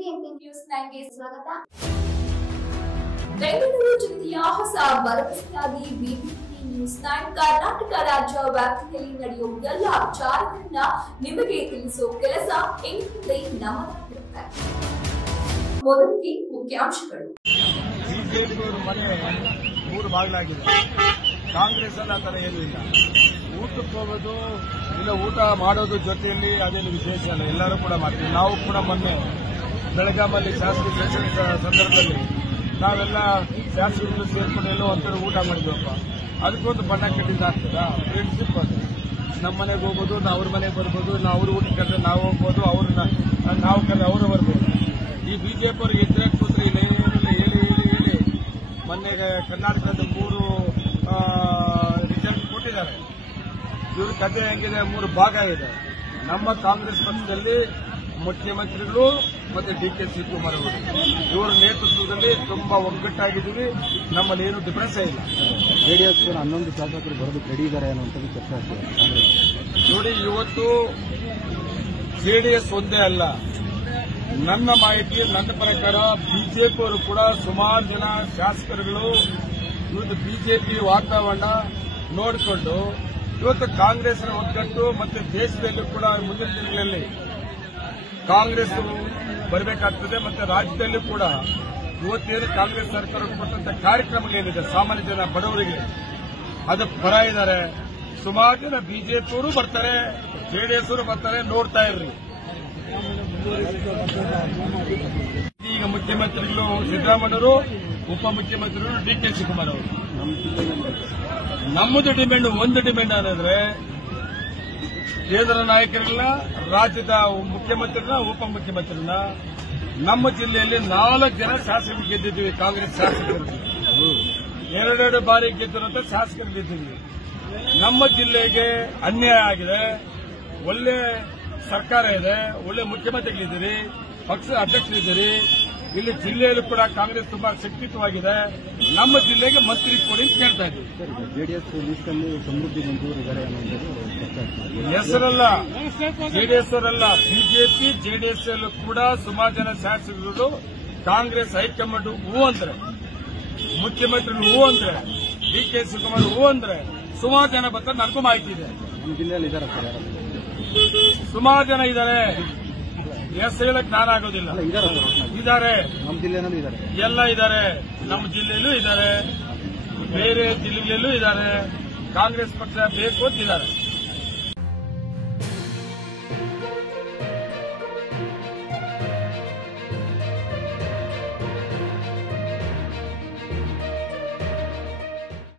BBMP news 9 ಗೆ ಸ್ವಾಗತ. ಬೆಂಗಳೂರು ಜಿಲ್ಲೆಯ ಹೊಸ ಭರವಸೆಯಾಗಿ ಬಿಬಿಎಂಪಿ ನ್ಯೂಸ್ 9 ಕರ್ನಾಟಕ ರಾಜ್ಯ ವ್ಯಾಪ್ತಿಯಲ್ಲಿ ನಡೆಯುವ ಎಲ್ಲ ವಿಚಾರಗಳನ್ನ ನಿಮಗೆ ತಿಳಿಸುವ ಕೆಲಸ ಇಂದಿನಿಂದ ನಮ್ಮದಾಗಿರುತ್ತೆ. ಮೊದಲಿಗೆ ಮುಖ್ಯಾಂಶಗಳು. ಬಿಜೆಪಿ ಮನೆ 3 ಬಾಗಿಲಾಗಿದೆ. ಕಾಂಗ್ರೆಸ್ ಅಲ್ಲಿ ಆ ತರ ಏನೂ ಇಲ್ಲ. ಊಟಕ್ಕೆ ಹೋಗೋದು ಇಲ್ಲ, ಊಟ ಮಾಡೋದು ಜೊತೆಯಲ್ಲಿ ಅದೇನು ವಿಶೇಷ ಅಲ್ಲ, ಎಲ್ಲರೂ ಕೂಡ ಮಾಡ್ತೀವಿ. ನಾವು ಕೂಡ ಮೊನ್ನೆ ಬೆಳಗಾಮಲ್ಲಿ ಶಾಸಕರ ಸೆಷನ್ ಸಂದರ್ಭದಲ್ಲಿ ನಾವೆಲ್ಲ ಶಾಸಕರು ಸೇರ್ಕೊಂಡು ಎಲ್ಲೋ ಒಂಥರ ಊಟ ಮಾಡಿದ್ವಪ್ಪ. ಅದಕ್ಕೊಂದು ಬಣ್ಣ ಕಟ್ಟಿದ್ದಾಗ್ತದ ಫ್ರೆಂಡ್ಶಿಪ್. ಅದು ನಮ್ಮ ಮನೆಗೆ ಹೋಗ್ಬೋದು, ನಾವು ಅವ್ರ ಮನೆಗೆ ಬರ್ಬೋದು, ನಾವು ಅವ್ರ ಊಟಕ್ಕೆ ಕರೆದ್ರೆ ನಾವು ಹೋಗ್ಬೋದು, ಅವ್ರನ್ನ ನಾವು ಕರೆದ್ರೆ ಅವರು ಬರ್ಬೋದು. ಈ ಬಿಜೆಪಿ ಅವ್ರಿಗೆ ಇದ್ರೆ ಕೂತ್ರೆ ಇಲ್ಲ, ಏನಿಲ್ಲ, ಹೇಳಿ ಮೊನ್ನೆ ಕರ್ನಾಟಕದ 3 ರಿಸಲ್ಟ್ ಕೊಟ್ಟಿದ್ದಾರೆ. ಇವ್ರ ಕಥೆ ಹೆಂಗಿದೆ, 3 ಭಾಗ ಇದೆ. ನಮ್ಮ ಕಾಂಗ್ರೆಸ್ ಪಕ್ಷದಲ್ಲಿ ಮುಖ್ಯಮಂತ್ರಿಗಳು ಮತ್ತೆ ಡಿ.ಕೆ. ಶಿವಕುಮಾರ್ ಅವರು, ಇವರ ನೇತೃತ್ವದಲ್ಲಿ ತುಂಬಾ ಒಗ್ಗಟ್ಟಾಗಿದ್ದೀವಿ. ನಮ್ಮಲ್ಲಿ ಏನು ಡಿಫರೆನ್ಸ್ ಇಲ್ಲ. ಜೆಡಿಎಸ್ 11 ಶಾಸಕರು ಬರೋದಕ್ಕೆ ರೆಡಿ ಇದ್ದಾರೆ ಅನ್ನುವಂಥದ್ದು ಚರ್ಚೆ ಆಗ್ತದೆ. ನೋಡಿ, ಇವತ್ತು ಜೆಡಿಎಸ್ ಒಂದೇ ಅಲ್ಲ, ನನ್ನ ಮಾಹಿತಿ, ನನ್ನ ಪ್ರಕಾರ ಬಿಜೆಪಿ ಅವರು ಕೂಡ ಸುಮಾರು ಜನ ಶಾಸಕರುಗಳು ಇವತ್ತು ಬಿಜೆಪಿ ವಾತಾವರಣ ನೋಡಿಕೊಂಡು ಇವತ್ತು ಕಾಂಗ್ರೆಸ್ನ ಒಗ್ಗಟ್ಟು ಮತ್ತೆ ದೇಶದಲ್ಲಿ ಕೂಡ ಮುಂದಿನ ದಿನಗಳಲ್ಲಿ ಕಾಂಗ್ರೆಸ್ ಬರಬೇಕಾಗ್ತದೆ. ಮತ್ತೆ ರಾಜ್ಯದಲ್ಲಿ ಕೂಡ ಇವತ್ತೇನು ಕಾಂಗ್ರೆಸ್ ಸರ್ಕಾರ ಕೊಟ್ಟಂತ ಕಾರ್ಯಕ್ರಮಗಳೇನಿದೆ ಸಾಮಾನ್ಯ ಜನ ಬಡವರಿಗೆ ಅದು ಪರ ಇದ್ದಾರೆ. ಸುಮಾರು ಜನ ಬಿಜೆಪಿ ಅವರು ಬರ್ತಾರೆ, ಜೆಡಿಎಸ್ ಅವರು ಬರ್ತಾರೆ, ನೋಡ್ತಾ ಇರ್ರಿ. ಈಗ ಮುಖ್ಯಮಂತ್ರಿಗಳು ಸಿದ್ದರಾಮಯ್ಯವರು, ಉಪಮುಖ್ಯಮಂತ್ರಿಗಳು ಡಿ.ಕೆ. ಶಿವಕುಮಾರ್ ಅವರು. ನಮ್ಮದು ಡಿಮ್ಯಾಂಡ್ ಒಂದು ಡಿಮ್ಯಾಂಡ್ ಅನ್ನೋದ್ರೆ ಕೇಂದ್ರ ನಾಯಕರನ್ನ, ರಾಜ್ಯದ ಮುಖ್ಯಮಂತ್ರಿನ, ಉಪಮುಖ್ಯಮಂತ್ರಿನ. ನಮ್ಮ ಜಿಲ್ಲೆಯಲ್ಲಿ 4 ಜನ ಶಾಸಕರು ಗೆದ್ದಿದ್ದೀವಿ. ಕಾಂಗ್ರೆಸ್ ಶಾಸಕರು 2 ಬಾರಿ ಗೆದ್ದಿರುವಂತ ಶಾಸಕರು ಗೆದ್ದಿದ್ದೀವಿ. ನಮ್ಮ ಜಿಲ್ಲೆಗೆ ಅನ್ಯಾಯ ಆಗಿದೆ. ಒಳ್ಳೆ ಸರ್ಕಾರ ಇದೆ, ಒಳ್ಳೆ ಮುಖ್ಯಮಂತ್ರಿಗಳಿದ್ದೀರಿ, ಪಕ್ಷದ ಅಧ್ಯಕ್ಷರಿದ್ದೀರಿ. ಇಲ್ಲಿ ಜಿಲ್ಲೆಯಲ್ಲೂ ಕೂಡ ಕಾಂಗ್ರೆಸ್ ತುಂಬಾ ಶಕ್ತಿಯುತವಾಗಿದೆ. ನಮ್ಮ ಜಿಲ್ಲೆಗೆ ಮಂತ್ರಿ ಕೊಡಿ ಅಂತ ಕೇಳ್ತಾ ಇದ್ದೀವಿ. ಜೆಡಿಎಸ್ ಲಿಸ್ಟಲ್ಲಿ ಸಮೃದ್ಧಿ ಮಂಜೂರು ಇದ್ದಾರೆ ಅನ್ನುವಂಥದ್ದು ಚರ್ಚೆ ಆಗ್ತದೆ. ಹೆಸರಲ್ಲ, ಜೆಡಿಎಸ್ ಅವರಲ್ಲ, ಬಿಜೆಪಿ ಜೆಡಿಎಸ್ ಅಲ್ಲೂ ಕೂಡ ಸುಮಾರು ಜನ ಶಾಸಕರು ಕಾಂಗ್ರೆಸ್ ಹೈಕಮಾಂಡ್ ಹೂ ಅಂದ್ರೆ, ಮುಖ್ಯಮಂತ್ರಿಗಳು ಹೂ ಅಂದ್ರೆ, ಡಿ.ಕೆ. ಶಿವಕುಮಾರ್ ಹೂ ಅಂದ್ರೆ ಸುಮಾರು ಜನ ಬರ್ತಾರೆ. ನನಗೂ ಮಾಹಿತಿ ಇದೆ. ನಮ್ಮ ಜಿಲ್ಲೆಯಲ್ಲಿ ಇದ್ದಾರೆ ಸರ್, ಸುಮಾರು ಜನ ಇದ್ದಾರೆ. ಹೆಸರು ಹೇಳಕ್ ನಾನಾಗೋದಿಲ್ಲ. ಇದ್ದಾರೆ, ನಮ್ಮ ಜಿಲ್ಲೆನಲ್ಲೂ ಇದ್ದಾರೆ, ಎಲ್ಲ ಇದ್ದಾರೆ. ನಮ್ಮ ಜಿಲ್ಲೆಯಲ್ಲೂ ಇದ್ದಾರೆ, ಬೇರೆ ಜಿಲ್ಲೆಗಳಲ್ಲೂ ಇದ್ದಾರೆ. ಕಾಂಗ್ರೆಸ್ ಪಕ್ಷ ಬೇಕು ಅಂತಿದ್ದಾರೆ.